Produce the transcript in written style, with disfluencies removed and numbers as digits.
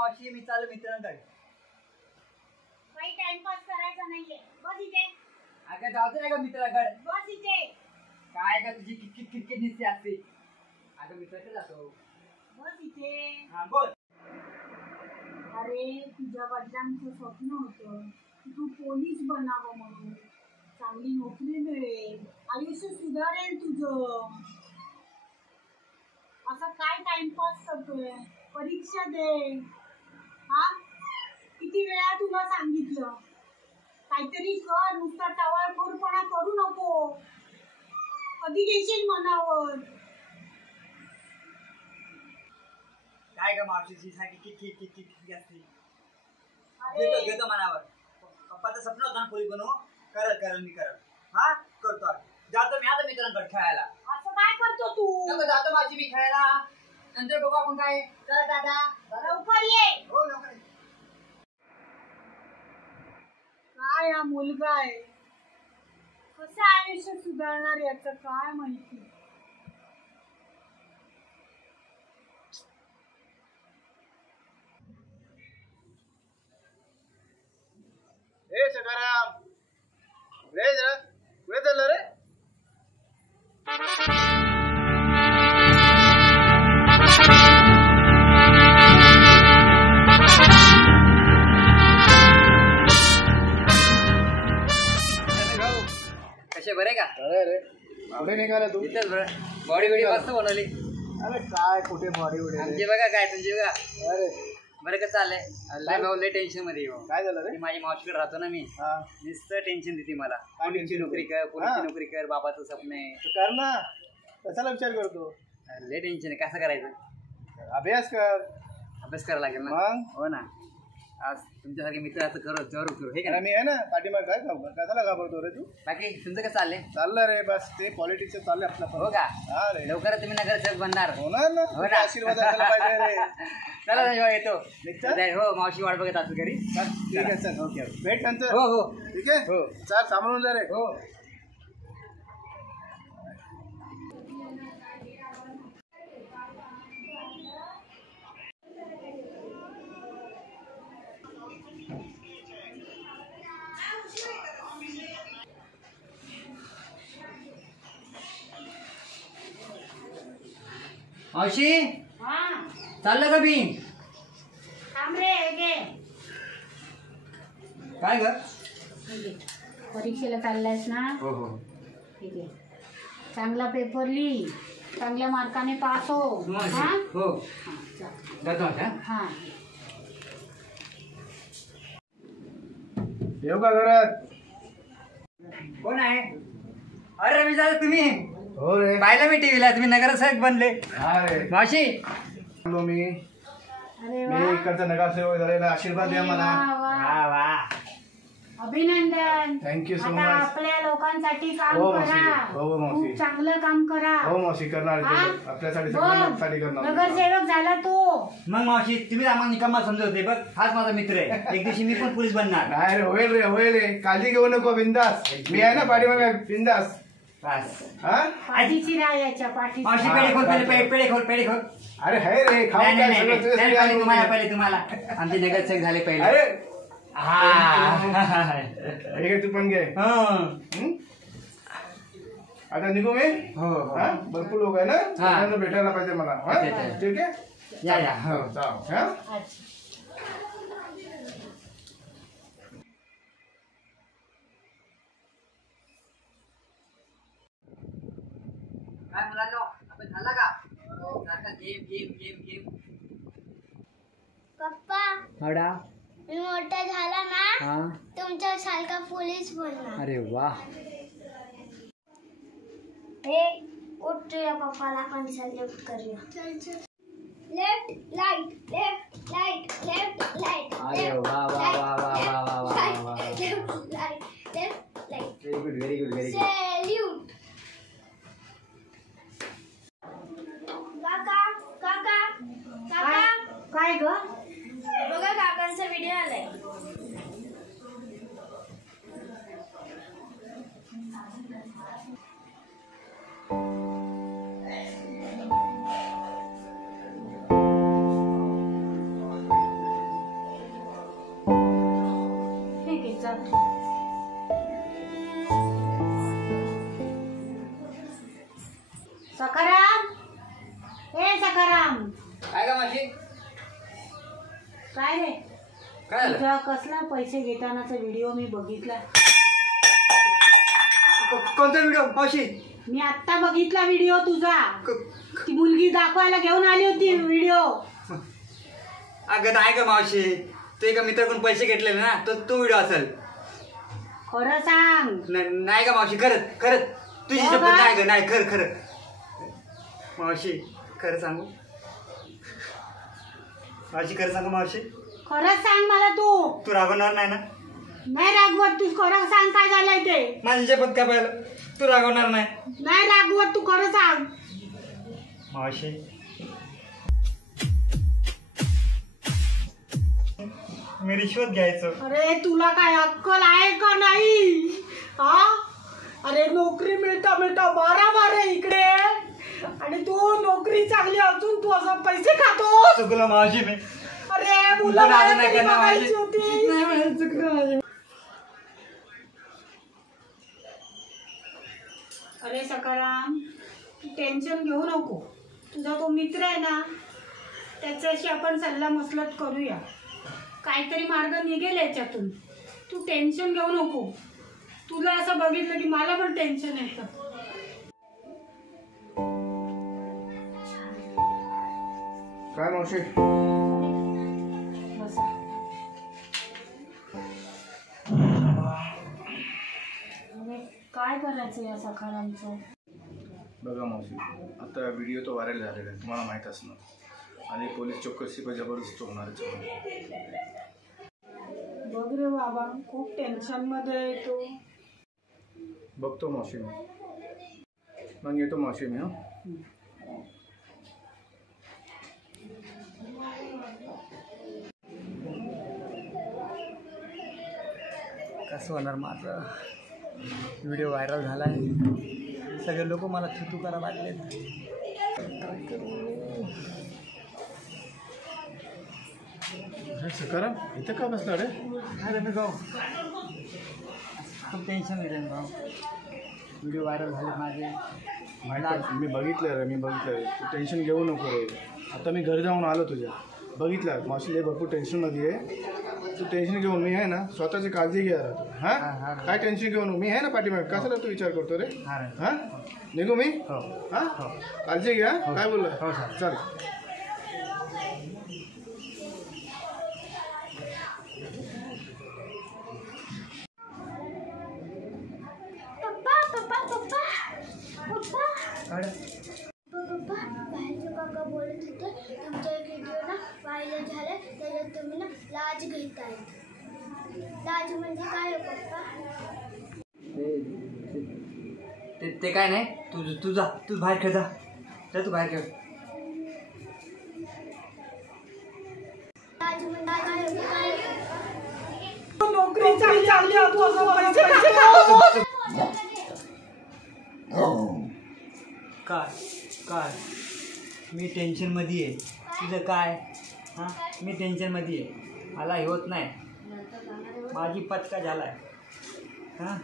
मावशी मी चालू मित्रांकडे. काही टाइमपास करायचा नाहीये. बस इथे. अगं जाऊ नाही का मित्राकडे. बस इथे. काय का तुझी किटकिट दिसते असते. अगं मित्राकडे जातो. बस इथे. हा बोल. अरे तुझ्या वडिलांचं स्वप्न होतं की तू पोलीस बनावं म्हणून. चांगली नोकरी मिळेल, आयुष्य सुधारेल तुझं. असं काय टाइमपास करतोय? परीक्षा दे. हा किती वेळा तुला सांगितलं, काहीतरी कर, नुसता टवाळखोरपणा करू नको. कधी घेशील मनावर? काय ग मावशीची सारखी किटकिट असते. घेतो मनावर. पप्पाचं स्वप्न होतं ना पोलीस बनवू. करल मी करल. हा करतो. जातो मी आता मित्रांकडे खेळायला. असं काय करतो तू? नको जातो मावशी मी खेळायला. नंतर बघू आपण काय. चला दादा लवकर ये. हो लवकर. काय हा मुलगा आहे, कसं आयुष्य सुधारणार याचं काय माहिती. ए सकाराम, रे जरा कुठे चाललं रे? कसे बरे का? अरे रे कुठे निघाला तू? इथेच बरं. बॉडी बिडी मस्त बनवली. अरे काय कुठे बॉडी आमची बघा काय तुमची बघा. अरे बरं कसं चाललंय? भाऊ लय टेन्शन मध्ये येऊ. काय झालं रे? माझी मावशीकडे राहतो ना मी. नुसतं टेन्शन देते मला. पोलीसची नोकरी कर, पोलीसची नोकरी कर, बाबाचं स्वप्न आहे. कर ना, कशाला विचार करतो? लय टेन्शन आहे. कसं करायचं? अभ्यास कर. अभ्यास करायला लागेल ना. मग हो ना. आज तुमच्यासारखे मित्र असं करू हे का? मी आहे ना पाठीमाग. काय कशाला घाबरतो रे तू? बाकी तुमचं कसं चाललंय? चाललं रे बस ते पॉलिटिक्स चाललंय आपलं. हो का? हा रे लवकरच तुम्ही नगरसेवक बनणार. होणार ना. हो ना. आशीर्वाद असायला पाहिजे रे. चला जेव्हा येतो. निघता? हो मावशी वाट बघत असतो घरी. ठीक आहे चल. ओके भेट नंतर. हो हो ठीक आहे हो. चल सांभाळून जा रे. हो. मावशी हा चाललं का बी? थांब रे. घे. काय ग? परीक्षेला चाललायस ना? हो हो. ठीक आहे. चांगला पेपर लिही, चांगल्या मार्काने पास हो. हा हो हा, चल. जातो आता. हा येऊ का घरात? कोण आहे? अरे रवी दादा तुम्ही? हो रे. पाहिलं मी टीव्हीला तुम्ही नगरसेवक बनले. हा रे मावशी मी अरे वा. मी इकडचा नगरसेवक झालेला. आशीर्वाद द्या मला. वा, वा. वा वा. अभिनंदन. थँक्यू सो आता मच. आपल्या लोकांसाठी काम हो मावशी. करा. हो मावशी. खूप चांगलं काम करा. हो मावशी करणार. हा? आपल्यासाठी बघ, सगळ्यांसाठी करणार. नगरसेवक झाला तो. मग मावशी तुम्ही आम्हाला निकामा समजवते बघ. हाच माझा मित्र आहे. एक दिवशी मी पण पोलीस बनणार. नाही रे होईल रे. काळजी घेऊ नको. बिंदास. मी आहे ना पाठीमागे. बिंदास. बस. हा पाठीची राय याच्या मावशी पाठीची. पेढे खोल पेढे खोल. अरे है रे खाऊ नाही काय नाही सगळं नाही. तुझ्यासाठी पहिले आणून तुम्हाला दिलं. पहिले तुम्हाला आमचे नगरसेवक झाले पहिले. अरे हा. हे घे, तू पण घे. हं? आता निघू मी. हो हो. हा? भरपूर लोक आहे ना. सगळ्यांना भेटायला पाहिजे मला. हा? अच्छा. ठीक आहे. या हो. जाऊ. हा? अच्छा. काय मुलांनो आपण झाला का? आता गेम. पप्पा हवडा. मी मोठा झाला ना हा. तुमच्या सारखा पोलीस बनणार. अरे वा. हे उठ तुझ्या पप्पाला पण सल्यूट करूया. Left light left light left light. अरे वा वा वा वा वा वा वा वा. Left light left light. Very good. Salute. काका काका काका काय ग? बघा काकांचा व्हिडिओ आलाय. काय झालं? तुझा कसला पैसे घेतानाचा व्हिडिओ मी बघितला. कोणता व्हिडिओ मावशी? मी आत्ता बघितला व्हिडिओ तुझा. ती मुलगी दाखवायला घेऊन आली होती व्हिडिओ. अगं नाही का मावशी, तू एका मित्राकडून पैसे घेतलेले ना, तो व्हिडिओ असेल. खरं सांग. नाही का मावशी? खरंच खरंच तुझी हो शपथ. का? नाही ग, नाही. खरं मावशी, खरं सांगू मावशी? खरं सांगू मावशी? खरंच सांग मला. तू रागवणार नाही ना? नाही रागवत. तू खरं सांग काय झालंय ते. माझी शपथ का पाहिलं? तू रागवणार नाही? नाही रागवत. तू खरं सांग मावशी. मी रिश्वत घ्यायचो. अरे तुला काय अक्कल आहे का नाही? हा, अरे नोकरी मिळता मिळता मारा इकडे, आणि तू नोकरी चांगली असून तू असं पैसे खातो. चुकलं मावशी मी. अरे मुलं नाही करणार बघायची मावशी. होती. चुकलं माझी. अरे सकाराम, तू टेन्शन घेऊ नको. तुझा तो मित्र आहे ना, त्याच्याशी आपण सल्ला मसलत करूया. काहीतरी मार्ग निघेल याच्यातून. तू टेन्शन घेऊ नको. तुला असं बघितलं की मला पण टेन्शन येतं. काय मावशी? बसा. अरे काय करायचं या सकारामचं? बघा मावशी, आता व्हिडिओ तो व्हायरल झालेला आहे, तुम्हाला माहीत असणार. आणि पोलीस चौकशी पण जबरदस्त होणार आहे. बघ रे बाबा, खूप टेन्शन मध्ये येतो. बघतो मावशी मी. मग येतो मावशी मी. कसं होणार माझं? व्हिडिओ व्हायरल झाला आहे, सगळे लोक मला थुतू करा लागले. काय करू? सकाराम इथं का बसला रे? अरे मी भाऊ खूप टेन्शन घेते भाऊ. व्हिडिओ व्हायरल झाले माझे. मी बघितलं रे, तू टेन्शन घेऊ नको रे. आता मी घरी जाऊन आलो तुझ्या. बघितलं मावशी लय भरपूर टेन्शनमध्ये आहे. तू टेन्शन घेऊन मी आहे ना, स्वतःची काळजी घ्या राहतो. हां, काय टेन्शन घेऊन मी आहे ना पाठीमागे. कशाला तू विचार करतो रे? हां, निघू मी? हां, काळजी घ्या. काय बोललं? हो सर, चल. पप्पा बाहेरचे काका बोलत होते तुमचा एक व्हिडिओ ना व्हायरल झाला, त्याच्यात तुम्ही ना लाज घेताय. लाज म्हणजे काय आहे पप्पा? ते काय नाही. तू बाहेर खेळ जा. तू बाहेर खेळ. लाज म्हणजे काय आहे पप्पा? नोकरी चांगली तू असं पैसे खातो. काय मी टेन्शनमध्ये आहे. तुझं काय? हां, मी टेन्शनमध्ये आहे. मला हे होत नाही. माझी पचका झाला आहे. हां,